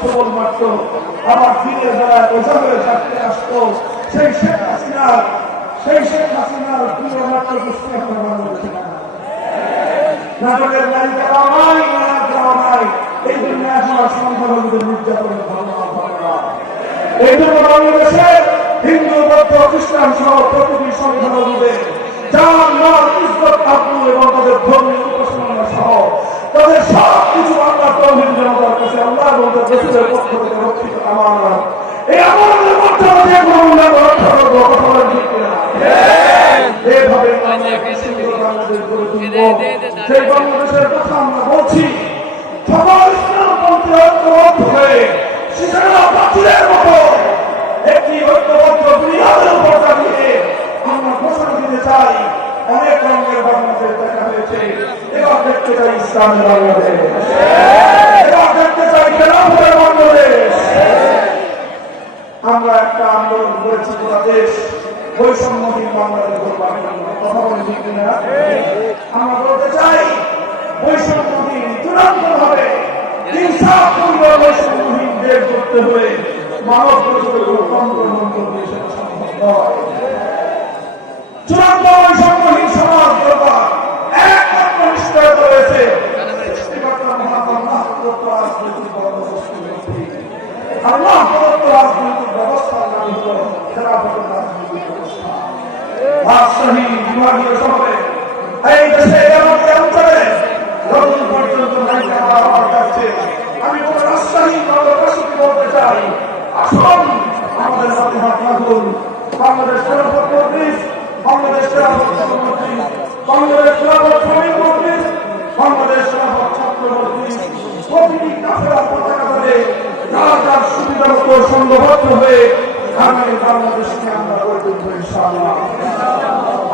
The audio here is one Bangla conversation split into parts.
প্রবল মাত্র আমার দিনের বেলা হয়ে থাকতে আসতো। সেই শেখ হাসিনার সেই শেখ হাসিনার পুরো মাত্র না? নাটকের এই জন্য এখন আর সংখ্যালঘুদের নির্যাতনের না। এই জন্য বাংলাদেশে হিন্দু, বৌদ্ধ, খ্রিস্টান সহ প্রতিটি সংখ্যালঘুদের যার নাম ইজ্জত এবং তাদের ধর্মীয় উপাসনা সহ তাদের সব কিছু আল্লাহ আল্লাহ তার রসুলের পক্ষ থেকে রক্ষিত আমার এই আমাদের মধ্যে যে কোনো উন্নয়ন রক্ষা করব কথা বলেন ঠিক কিনা? এইভাবে বাংলাদেশ গড়ে তুলব সেই বাংলাদেশের কথা আমরা বলছি সকল ইসলামপন্থী ঐক্যবদ্ধ হয়ে সেখানে বাতিলের মতো একটি ঐক্যবদ্ধ বুনিয়াদের উপর দাঁড়িয়ে আমরা ঘোষণা দিতে চাই অনেক রঙের বাংলাদেশ দেখা হয়েছে এবার দেখতে চাই ইসলামের বাংলাদেশ এবার দেখতে চাই খেলাফতের বাংলাদেশ আমরা একটা আন্দোলন করেছি পুরা দেশ বৈষম্যহীন বাংলাদেশ জন্য। কথা বলে, ঠিক কিনা? আমরা বলতে চাই, বৈষম্যহীন চূড়ান্ত ভাবে হিংসাপূর্ণ বৈষম্যহীন দেশ করতে হলে মানব প্রচুর গণতন্ত্র মন্ত্র দিয়ে সেটা সম্ভব নয় রাজনৈতিক ব্যবস্থা রাজশাহী বিভাগীয় শহরে এই দেশে এমন অঞ্চলে যতদিন পর্যন্ত নায়িকা আমার সুবিধা হয়ে আগামী বাংলাদেশকে আমরা গড়ে তুলবো ইনশাআল্লাহ।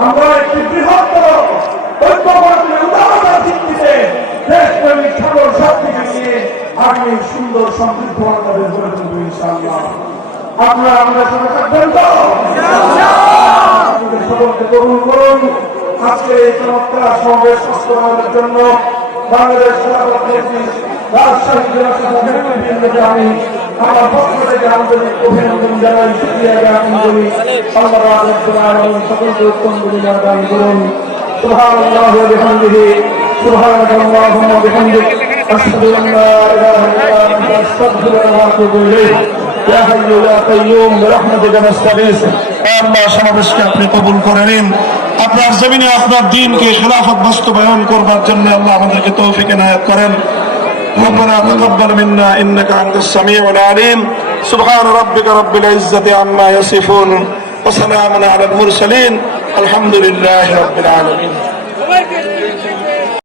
আমরা একটি বৃহত্তর ঐক্যবদ্ধ উদারতার ভিত্তিতে দেশপ্রেমিক সাগর শক্তিকে নিয়ে আগামী সুন্দর সমৃদ্ধ বাংলাদেশ গড়ে তুলবো, ইনশাআল্লাহ। আপনারা আমাদের সাথে থাকবেন তো? সকলকে কবুল করুন। আজকে এই চমৎকার সমাবেশ বাস্তবায়নের জন্য বাংলাদেশ রাজশাহী জেলা নেতৃবৃন্দকে আমি আমার পক্ষ থেকে আন্তরিক অভিনন্দন জানাই জ্ঞাপন করি সকলকে উত্তম দান করুন আপনি কবুল করে নিন। আপনার জমিনে আপনার দিনকে খেলাফত বাস্তবায়ন করবার জন্য আল্লাহ আমাদেরকে তৌফিক এনায়েত করেন। ربنا تقبل منا إنك أنت السميع العليم. سبحان ربك رب العزة عما يصفون وسلام على المرسلين. الحمد لله رب العالمين.